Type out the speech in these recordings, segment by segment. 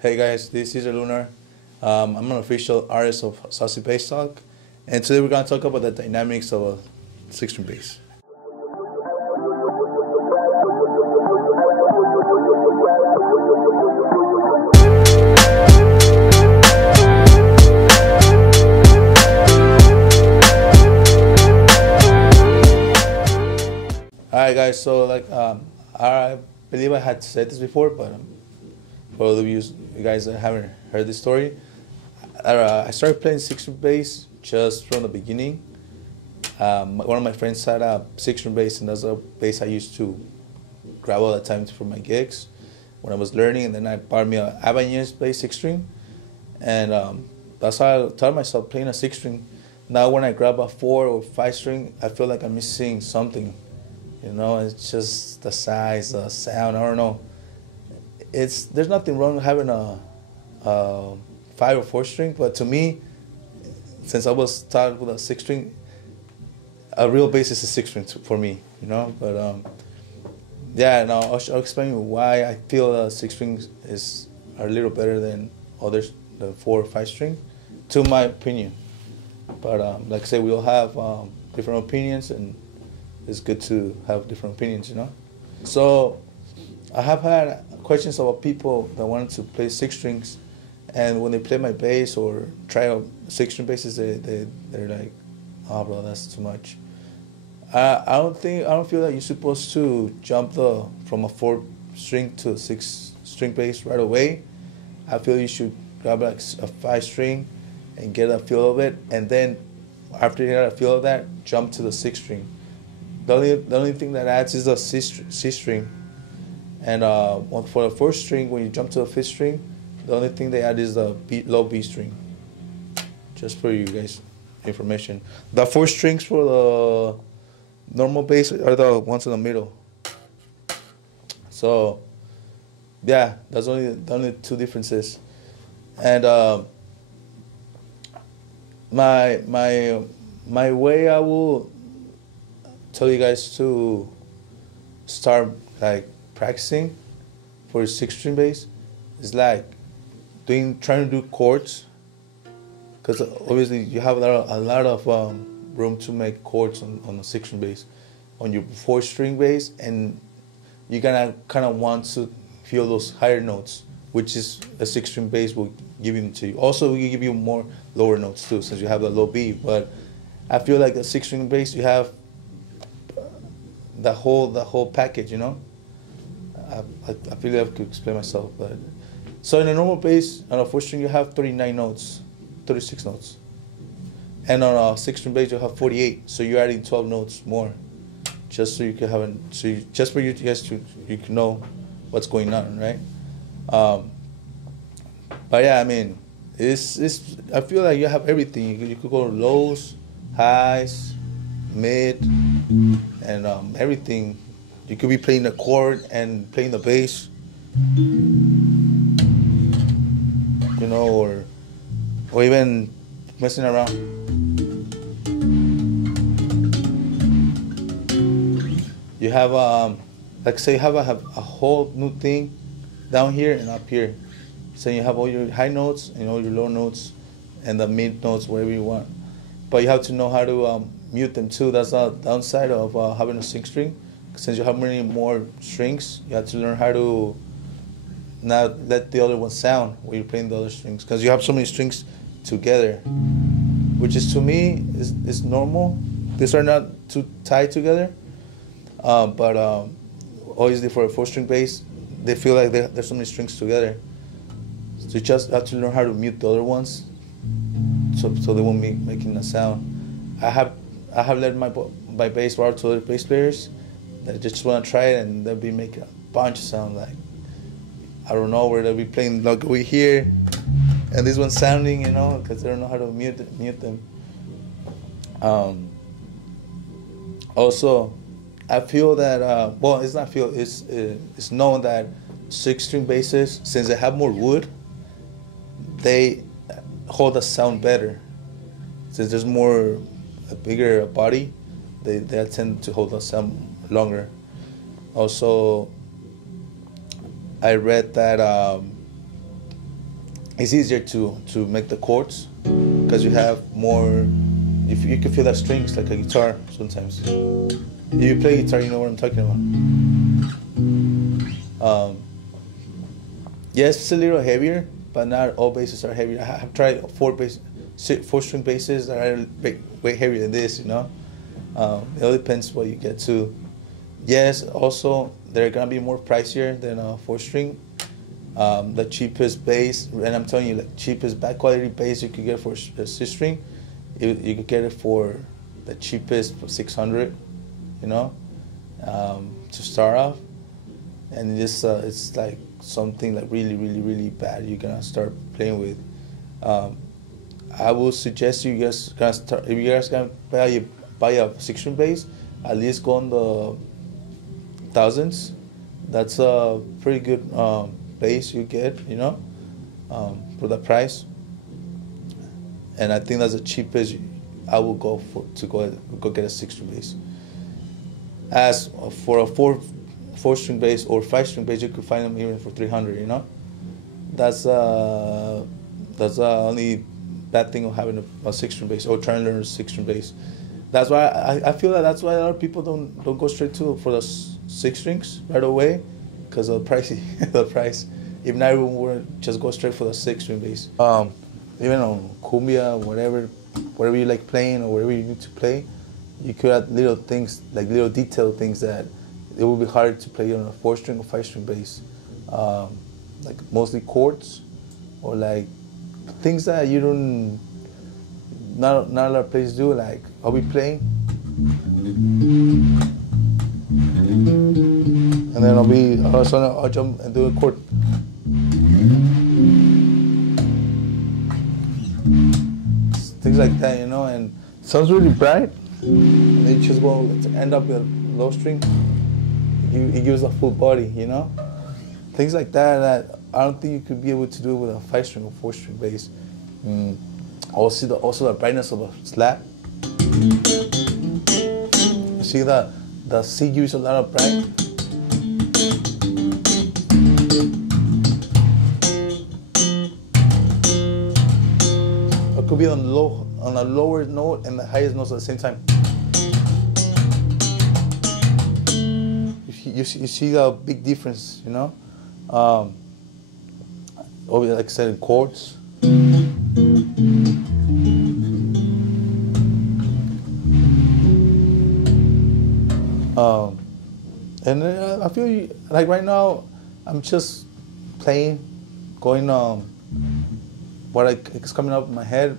Hey guys, this is Lunar. I'm an official artist of Saucy Bass Talk, and today we're going to talk about the dynamics of a six-string bass. Alright guys, so I believe I had said this before, but for all of you guys that haven't heard this story, I started playing six-string bass just from the beginning. One of my friends had a six-string bass, and that's a bass I used to grab all the time for my gigs when I was learning. And then I bought me an Adamovic bass six-string, and that's how I taught myself playing a six-string. Now when I grab a 4 or 5-string, I feel like I'm missing something. You know, it's just the size, the sound. I don't know. There's nothing wrong with having a 5 or 4-string, but to me, since I was taught with a 6-string, a real bass is a 6-string for me. You know, but yeah, no, I'll explain you why I feel the 6-string are a little better than others, the 4 or 5-string, to my opinion. But like I said, we all have different opinions, and it's good to have different opinions, you know. So I have had questions about people that wanted to play 6-strings, and when they play my bass or try out 6-string basses, they're like, "Oh, bro, that's too much." I don't feel that you're supposed to jump from a 4-string to a 6-string bass right away. I feel you should grab like a 5-string and get a feel of it, and then after you get a feel of that, jump to the 6-string. The only thing that adds is the C-string, and for the 4th-string, when you jump to the 5th-string, the only thing they add is the low B string. Just for you guys' information, the 4 strings for the normal bass are the ones in the middle. So yeah, that's the only 2 differences. And my way I will tell you guys to start like practicing for 6-string bass is like trying to do chords, because obviously you have a lot of room to make chords on a 6-string bass. On your 4-string bass, and you're gonna kind of want to feel those higher notes, which is a 6-string bass will give them to you. Also, we give you more lower notes too, since you have the low B. But I feel like a 6-string bass, you have the whole package, you know. I feel like I could explain myself, but so in a normal bass, on a 4-string, you have 39 notes, 36 notes, and on a 6-string bass, you have 48. So you're adding 12 notes more, just so you can have just for you guys you can know what's going on, right? But yeah, I mean, I feel like you have everything. You could go lows, highs, mid, and everything. You could be playing the chord and playing the bass, you know, or even messing around. You have like say you have a whole new thing down here and up here. So you have all your high notes and all your low notes and the mid notes, wherever you want. But you have to know how to mute them too. That's the downside of having a 6-string. Since you have many more strings, you have to learn how to not let the other one sound when you're playing the other strings, because you have so many strings together, which is, to me, is normal. These are not too tied together, but obviously for a 4-string bass, they feel like there's so many strings together. So you just have to learn how to mute the other ones, so they won't be making a sound. I have led my bass bar to other bass players that just want to try it, and they'll be making a bunch of sound, like I don't know, where they'll be playing like over here, and this one's sounding, you know, because they don't know how to mute them. Also, I feel that well, it's not feel, it's known that 6-string basses, since they have more wood, they hold the sound better. Since there's a bigger body, they tend to hold the sound longer. Also, I read that it's easier to make the chords because you have more. You can feel the strings like a guitar sometimes. If you play guitar, you know what I'm talking about. Yes, it's a little heavier, but not all basses are heavy. I have tried four-string basses that are way heavier than this. You know, it all depends what you get to. Yes, also they're gonna be more pricier than a four-string. The cheapest bass, and I'm telling you, like cheapest back quality bass you could get for a six-string, you could get it for the cheapest for 600. You know, to start off, and this it's like something like really bad you're gonna start playing with. I will suggest you guys gonna start, if you guys gonna buy a six-string bass, at least go on the thousands. That's a pretty good bass you get, you know, for the price. And I think that's the cheapest I will go for to go get a six-string bass. As for a four-string bass or five-string bass, you could find them even for 300. You know, that's the only bad thing of having a six-string bass or trying to learn a six-string bass. That's why I feel that's why a lot of people don't go straight for the six strings right away, because of the pricey the price. If not, everyone would just go straight for the six-string bass. Even on cumbia, whatever you like playing or whatever you need to play, you could add little things, like little detailed things that it would be hard to play on a four-string or five-string bass. Like mostly chords, or like things that you don't, not a lot of places do. Like I'll be playing, and then all of a sudden I'll jump and do a chord. Things like that, you know, and it sounds really bright. And then you just go to end up with a low string. It gives a full body, you know. Things like that I don't think you could be able to do with a five-string or four-string bass. Also the brightness of a slap. You see the C gives a lot of bright. It could be on a lower note and the highest notes at the same time. You see the big difference, you know. Obviously, like I said, in chords. And I feel like right now I'm just playing, going it's coming up in my head,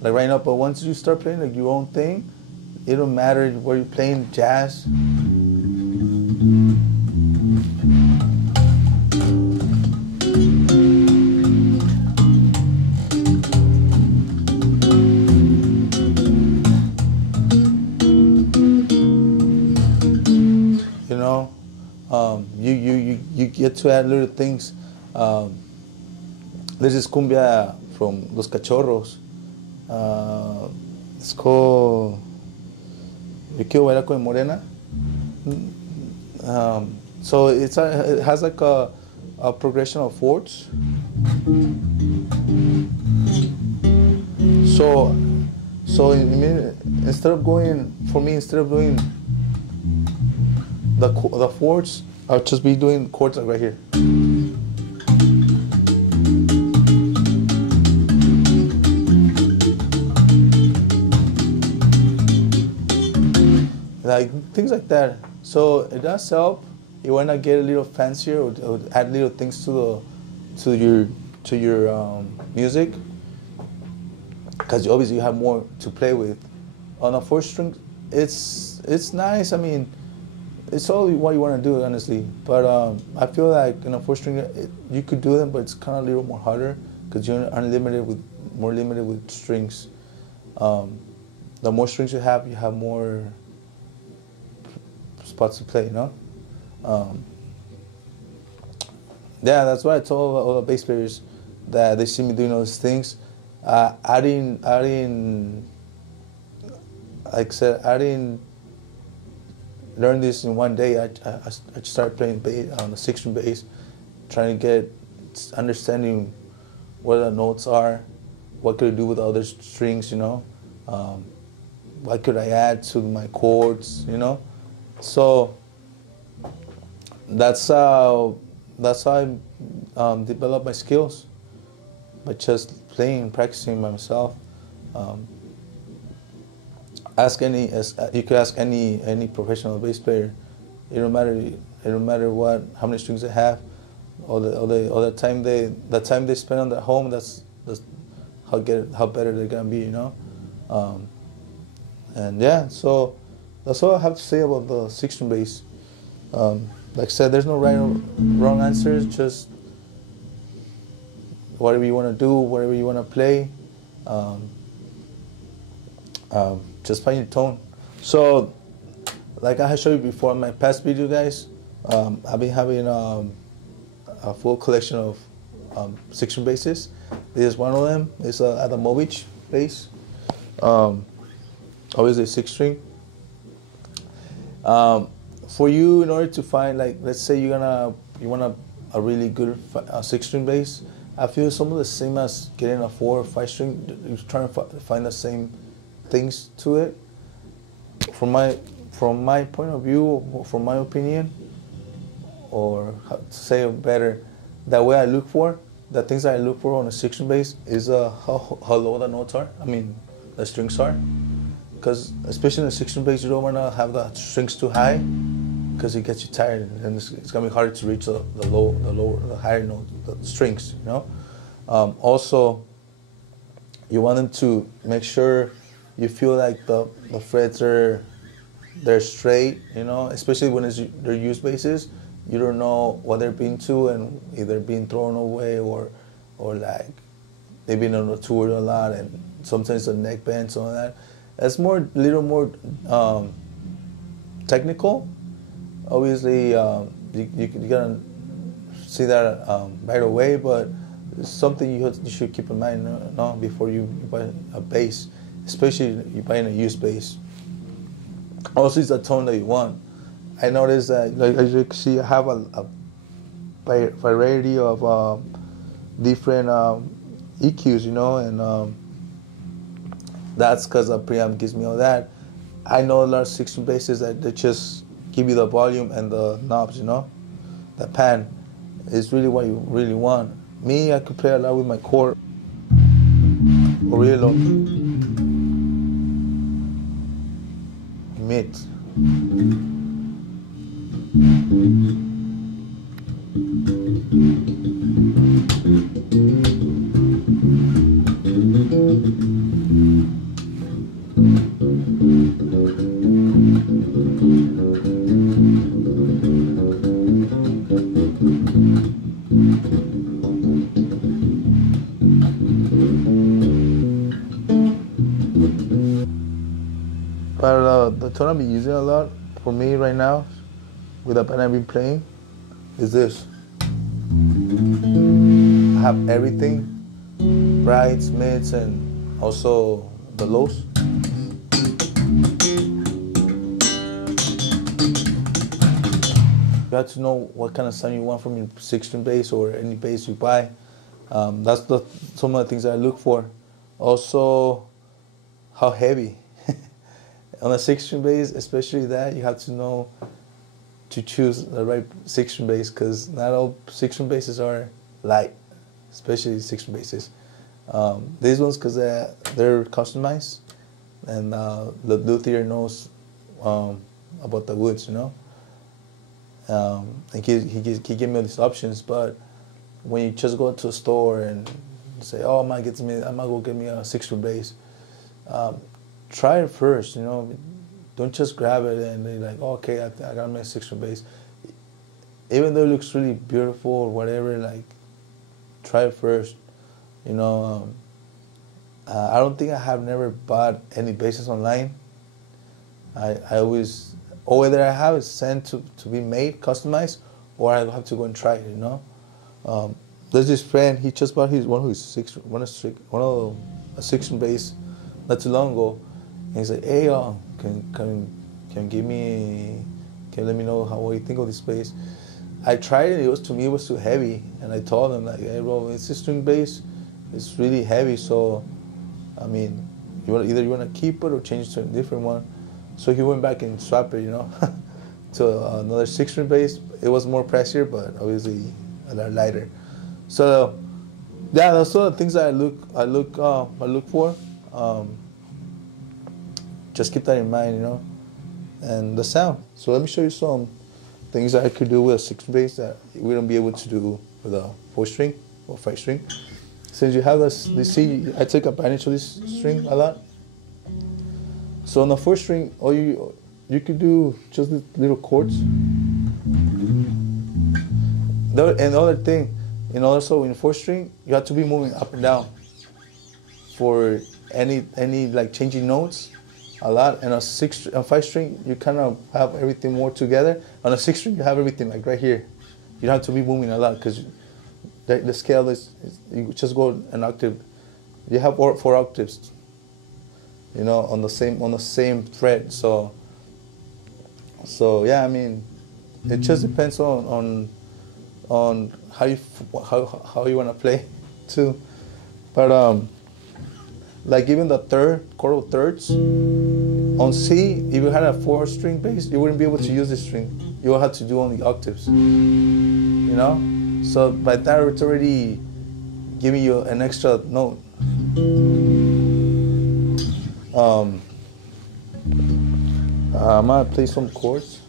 like right now. But once you start playing like your own thing, it don't matter where you're playing jazz. You know, you get to add little things. There's this cumbia from Los Cachorros. It's called Yo Quiero Bailar con Morena. So it has like a progression of chords. So instead of doing the chords, I'll just be doing chords like right here. Like things like that. So it does help. You want to get a little fancier or add little things to your music, because obviously you have more to play with. On a four string, it's nice. I mean, it's all what you want to do, honestly. But I feel like in a four string, you could do them, but it's kind of a little more harder because you're more limited with strings. The more strings you have more spots to play, you know. Yeah, that's why I told all the bass players that they see me doing all these things. I didn't, like I said, I didn't learn this in one day. I started playing bass on the six-string bass, trying to get understanding where the notes are, what could I do with the other strings, you know, what could I add to my chords, you know. So that's how I develop my skills, by just playing and practicing by myself. You could ask any professional bass player. It don't matter how many strings they have, or the time they spend on their home. That's how better they're gonna be, you know. And yeah, so that's all I have to say about the 6-string bass. Like I said, there's no right or wrong answers. Just whatever you want to do, whatever you want to play. Just find your tone. So, like I had showed you before in my past video, guys, I've been having a full collection of 6-string basses. This is one of them. It's a Adamovic bass. Obviously 6-string. For you, in order to find, like, let's say you want a really good 6-string bass, I feel some of the same as getting a 4 or 5-string. You're trying to find the same things to it. From my point of view, from my opinion, or how to say it better, that way I look for the things that I look for on a 6-string bass is how low the notes are. I mean, the strings are. Because especially in a 6-string bass, you don't want to have the strings too high, because it gets you tired, and it's gonna be harder to reach the higher note, the strings, you know. Also, you want them to make sure you feel like the frets they're straight, you know. Especially when they're used basses, you don't know what they're being to, and either being thrown away or like they've been on a tour a lot, and sometimes the neck bends and all that. It's little more technical. Obviously, you gotta see that right away, but it's something you should keep in mind, no, before you buy a bass, especially you buying a used bass. Also, it's the tone that you want. I noticed that, like, as you can see, I have a variety of different EQs, you know, and that's because the preamp gives me all that. I know a lot of 6-string basses that they just give you the volume and the knobs, you know. The pan is really what you really want. Me, I could play a lot with my chord, or really low, mid. But the tone I've been using a lot for me right now, with the band I've been playing, is this. I have everything, brights, mids, and also the lows. You have to know what kind of sound you want from your 6-string bass or any bass you buy. That's some of the things that I look for. Also, how heavy. On a 6-string bass, especially that, you have to know to choose the right 6-string bass, because not all 6-string basses are light, especially 6-string basses. These ones, because they're customized, and the luthier knows about the woods, you know. And he gave me all these options, but when you just go to a store and say, "Oh, I'm gonna go get me a 6-string bass," try it first, you know. Don't just grab it and be like, "Oh, okay, I got my 6-string bass." Even though it looks really beautiful or whatever, like, try it first, you know. I don't think I have never bought any basses online. I always, or whether I have it sent to be made, customized, or I have to go and try it, you know. There's this friend, he just bought one of a 6-string bass not too long ago. And he's like, "Hey, can let me know what you think of this bass?" I tried it. To me it was too heavy, and I told him, like, "Hey, bro, it's a string bass. it's really heavy. So, I mean, either you want to keep it or change it to a different one. So he went back and swapped it, to another 6-string bass. It was more pressier, but obviously a lot lighter. So, yeah, those are the things that I look for. Just keep that in mind, and the sound. So let me show you some things that I could do with a 6-string bass that we don't be able to do with a 4-string or 5-string. Since you have this, I take advantage of this string a lot. So on the 4-string, all you could do just the little chords. Another thing, also in 4-string, you have to be moving up and down for any like changing notes a lot. And on 5-string, you kind of have everything more together. On a 6-string, you have everything like right here. You don't have to be moving a lot because the scale is you just go an octave. You have 4 octaves, on the same fret. So yeah, I mean, it just depends on how you want to play too. But like even the chordal thirds on C, if you had a 4-string bass, you wouldn't be able to use this string. You will have to do only octaves. So by that, it's already giving you an extra note. I'm gonna play some chords.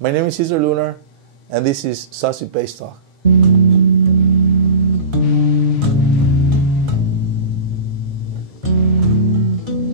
My name is Cesar Lunar, and this is Saucy Bass Talk.